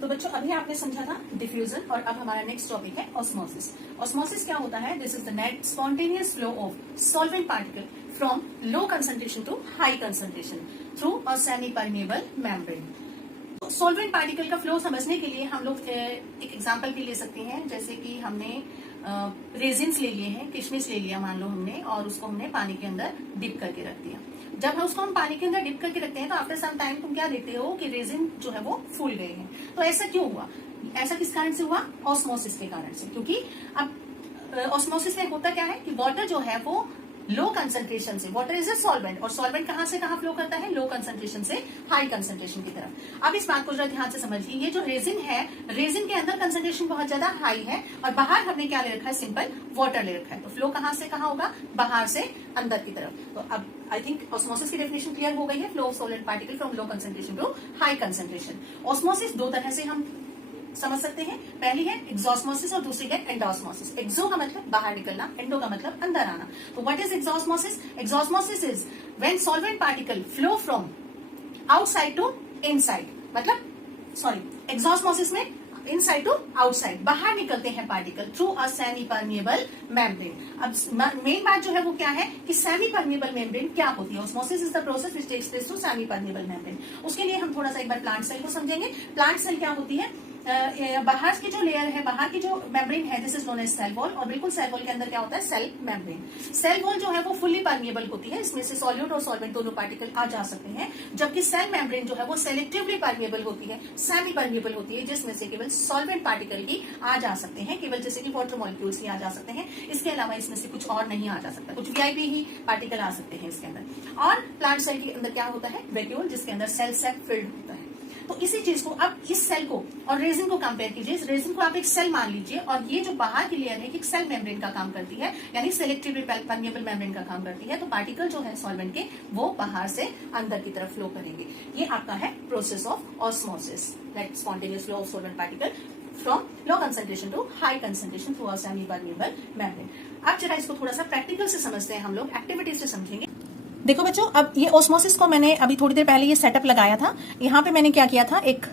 तो बच्चों अभी आपने समझा था डिफ्यूजन और अब हमारा नेक्स्ट टॉपिक है ऑस्मोसिस। ऑस्मोसिस क्या होता है? This is the net spontaneous flow of solvent particle from low concentration to high concentration through a semi permeable membrane. Solvent particle का फ्लो समझने के लिए हम लोग एक एग्जांपल भी ले सकते हैं, जैसे कि हमने रेजिन्स ले लिए हैं, किशमिश ले लिया मान लो हमने, और उसको हमने पानी के अंदर डिप करके रख दिया। जब उसको हम पानी के अंदर डिप करके रखते हैं तो आफ्टर सम टाइम तुम क्या देखते हो कि रेजिन जो है वो फूल गए हैं। तो ऐसा क्यों हुआ? ऐसा किस कारण से हुआ? ऑस्मोसिस के कारण से। क्योंकि अब ऑस्मोसिस में होता क्या है कि वाटर जो है वो लो कंसंट्रेशन से, वाटर इज अ सॉल्वेंट, और सॉल्वेंट कहां से कहां फ्लो करता है? लो कंसंट्रेशन से हाई कंसंट्रेशन की तरफ। अब इस बात को जरा ध्यान से समझिए, ये जो रेजिन है, रेजिन के अंदर कंसंट्रेशन बहुत ज्यादा हाई है और बाहर हमने क्या ले रखा है? सिंपल वाटर ले रखा है। तो फ्लो कहां से कहां होगा? बाहर से अंदर की तरफ। तो अब आई थिंक ऑस्मोसिस की डेफिनेशन क्लियर हो गई है, flow of solid particle from low concentration to high concentration. Osmosis दो तरह से हम समझ सकते हैं, पहली है एक्सोस्मोसिस और दूसरी है एंडोस्मोसिस। एक्सो का मतलब बाहर निकलना, एंडो का मतलब अंदर आना। तो what is exosmosis? Exosmosis is when solvent particle flow from outside to inside, मतलब सॉरी एक्सोस्मोसिस में इनसाइड टू आउटसाइड, बाहर निकलते हैं particle through a semi permeable membrane. अब मेन बात जो है वो क्या है कि सेमी परमेबल मेम्ब्रेन क्या होती है? Osmosis is the process which takes place through semi permeable membrane. उसके लिए हम थोड़ा सा एक बार प्लांट सेल को समझेंगे। प्लांट सेल क्या होती है? बाहर की जो लेयर है, बाहर की जो मेम्ब्रेन है, this is known as cell wall. और बिल्कुल सेल वॉल के अंदर क्या होता है? Cell membrane. सेल वॉल जो है वो फुल्ली परमिएबल होती है, इसमें से सॉल्यूट और सॉल्वेंट दोनों पार्टिकल आ जा सकते हैं, जबकि सेल मेम्ब्रेन जो है वो सेलेक्टिवली परमिएबल होती है, सेमी परमिएबल होती है, जिसमें से केवल सॉल्वेंट पार्टिकल ही आ जा सकते हैं, केवल जैसे कि वाटर मॉलिक्यूल्स ही आ जा सकते हैं। इसके अलावा इसमें से कुछ और नहीं आ जा सकता, कुछ वीआईपी ही पार्टिकल आ सकते हैं इसके अंदर। और प्लांट सेल के अंदर क्या होता है? वैक्यूल, जिसके अंदर सेल से फिल्ड होता है। तो इसी चीज को अब इस सेल को और रेजिन को कंपेयर कीजिए। इस रेजिन को आप एक सेल मान लीजिए और ये जो बाहर की लेयर है एक सेल मेम्ब्रेन का काम करती है, यानी सेलेक्टिवली परमिएबल मेम्ब्रेन का काम करती है। तो पार्टिकल जो है सॉल्वेंट के वो बाहर से अंदर की तरफ फ्लो करेंगे। ये आपका है process of osmosis, like spontaneous flow of solvent particle from low concentration to high concentration through a semi permeable membrane. अब जरा इसको थोड़ा सा प्रैक्टिकल से समझते हैं हम लोग, एक्टिविटीज से समझेंगे। देखो बच्चों, अब ये ऑस्मोसिस को मैंने अभी थोड़ी देर पहले ये सेटअप लगाया था। यहाँ पे मैंने क्या किया था, एक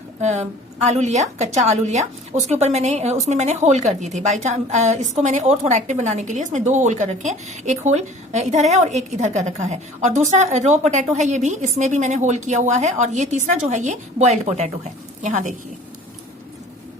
आलू लिया, कच्चा आलू लिया, उसके ऊपर उसमें मैंने होल कर दिए थे। बाई चांस इसको मैंने और थोड़ा एक्टिव बनाने के लिए इसमें दो होल कर रखे हैं, एक होल इधर है और एक इधर कर रखा है। और दूसरा रॉ पोटैटो है, ये भी इसमें भी मैंने होल किया हुआ है। और ये तीसरा जो है ये बॉइल्ड पोटैटो है। यहाँ देखिए,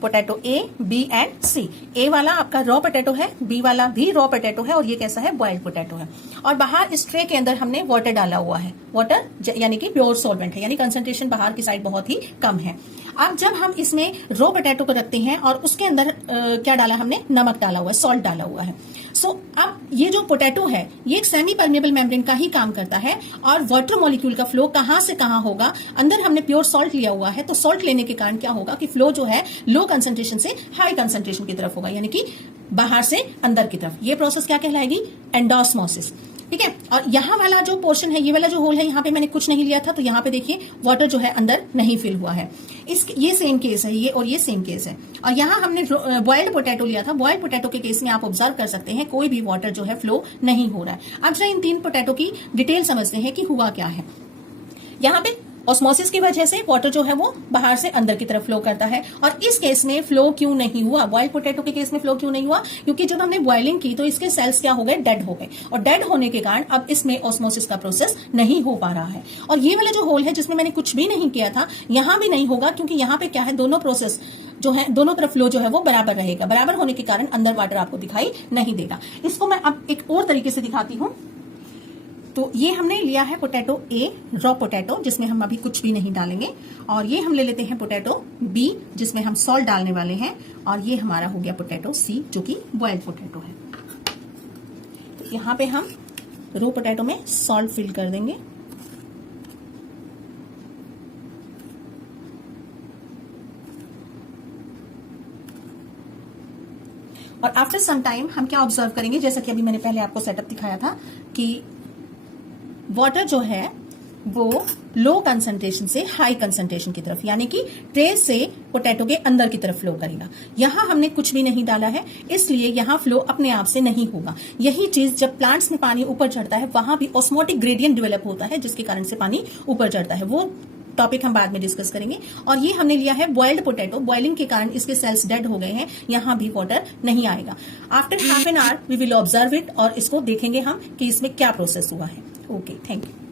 पोटैटो ए, बी एंड सी। ए वाला आपका रॉ पोटैटो है, बी वाला भी रॉ पोटैटो है और ये कैसा है? बॉइल्ड पोटैटो है। और बाहर इस ट्रे के अंदर हमने वाटर डाला हुआ है। वाटर यानी कि प्योर सॉल्वेंट है, यानी कंसंट्रेशन बाहर की साइड बहुत ही कम है। अब जब हम इसमें रॉ पोटैटो को रखते हैं और उसके अंदर क्या डाला हमने? नमक डाला हुआ है, सॉल्ट डाला हुआ है। सो अब ये जो पोटैटो है ये एक सेमी परमेबल मेम्ब्रेन का ही काम करता है। और वाटर मॉलिक्यूल का फ्लो कहां से कहां होगा? अंदर हमने प्योर सॉल्ट लिया हुआ है, तो सॉल्ट लेने के कारण क्या होगा कि फ्लो जो है लो कंसंट्रेशन से हाई कंसंट्रेशन की तरफ होगा, यानी कि बाहर से अंदर की तरफ। ये प्रोसेस क्या कहलाएगी? एंडोस्मोसिस। ठीक है। और यहाँ वाला जो पोर्शन है, ये वाला जो होल है, यहाँ पे मैंने कुछ नहीं लिया था, तो यहाँ पे देखिए वाटर जो है अंदर नहीं फिल हुआ है। ये सेम केस है, ये और ये सेम केस है। और यहाँ हमने बॉइल्ड पोटैटो लिया था। बॉइल्ड पोटैटो के केस में आप ऑब्जर्व कर सकते हैं कोई भी वाटर जो है फ्लो नहीं हो रहा है। अब जरा इन तीन पोटैटो की डिटेल समझते हैं कि हुआ क्या है। यहाँ पे ऑस्मोसिस की वजह से वाटर जो है वो बाहर से अंदर की तरफ फ्लो करता है। और इस केस में फ्लो क्यों नहीं हुआ? बॉइल्ड पोटैटो के केस में फ्लो क्यों नहीं हुआ? क्योंकि जब हमने बॉइलिंग की तो इसके सेल्स क्या हो गए? डेड हो गए। और डेड होने के कारण अब इसमें ऑस्मोसिस का प्रोसेस नहीं हो पा रहा है। और ये वाला जो होल है जिसमें मैंने कुछ भी नहीं किया था, यहां भी नहीं होगा, क्योंकि यहाँ पे क्या है? दोनों प्रोसेस जो है, दोनों तरफ फ्लो जो है वो बराबर रहेगा। बराबर होने के कारण अंदर वाटर आपको दिखाई नहीं देगा। इसको मैं अब एक और तरीके से दिखाती हूँ। तो ये हमने लिया है पोटैटो ए, रॉ पोटैटो, जिसमें हम अभी कुछ भी नहीं डालेंगे। और ये हम ले लेते हैं पोटैटो बी, जिसमें हम सॉल्ट डालने वाले हैं। और ये हमारा हो गया पोटैटो सी, जो कि बॉइल्ड पोटैटो है। तो यहाँ पे हम रॉ पोटैटो में सॉल्ट फिल कर देंगे। और आफ्टर सम टाइम हम क्या ऑब्जर्व करेंगे, जैसा कि अभी मैंने पहले आपको सेटअप दिखाया था कि वाटर जो है वो लो कंसंट्रेशन से हाई कंसंट्रेशन की तरफ, यानी कि ट्रे से पोटैटो के अंदर की तरफ फ्लो करेगा। यहां हमने कुछ भी नहीं डाला है, इसलिए यहां फ्लो अपने आप से नहीं होगा। यही चीज जब प्लांट्स में पानी ऊपर चढ़ता है, वहां भी ऑस्मोटिक ग्रेडियंट डेवलप होता है, जिसके कारण से पानी ऊपर चढ़ता है। वो टॉपिक हम बाद में डिस्कस करेंगे। और ये हमने लिया है बॉइल्ड पोटैटो, बॉइलिंग के कारण इसके सेल्स डेड हो गए हैं, यहां भी वाटर नहीं आएगा। After half an hour we will observe it और इसको देखेंगे हम कि इसमें क्या प्रोसेस हुआ है। Okay, thank you.